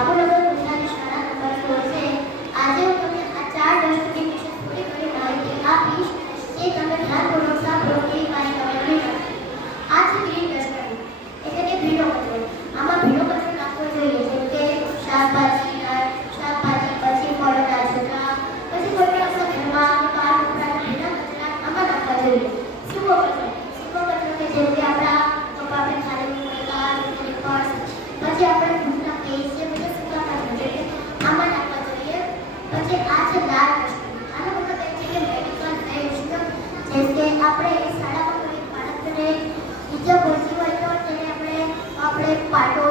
બાપુનગર ગુજરાતી શાળા નંબર 4 છે. આજે હું તમને આ 4 ડસ્ટબિન વિશે થોડી ઘણી માહિતી આપીશ, જે તમે ધ્યાનપૂર્વક સાંભળો તેવી મારી તમે વિનંતી. આ છે ગ્રીન ડસ્ટબિન, એટલે કે ભીનો કચરો. આમાં ભીનો કચરો નાખવો જોઈએ, જેમ કે શાકભાજી, પછી ફળના છોડવા, પછી કોઈ પણ આપણા ઘરમાં અને બહાર વપરાતા ભીના કચરા આમાં નાખવા જોઈએ. સૂકો કચરો કે જેમ કે આપણા કપડાં ખાલી મૂકેલા પર્સ, પછી આપણે દૂધના પેજ છે, બધા સૂકા કચરા જેમ કે આમાં નાખવા જોઈએ. પછી આ છે લાલ ડસ્ટબિન. આનો મતલબ એ છે કે મેડિકલ વેસ્ટ, જેમ કે આપણે શાળામાં કોઈ બાળકને ઈજા પહોંચી હોય તો તેને આપણે પાટો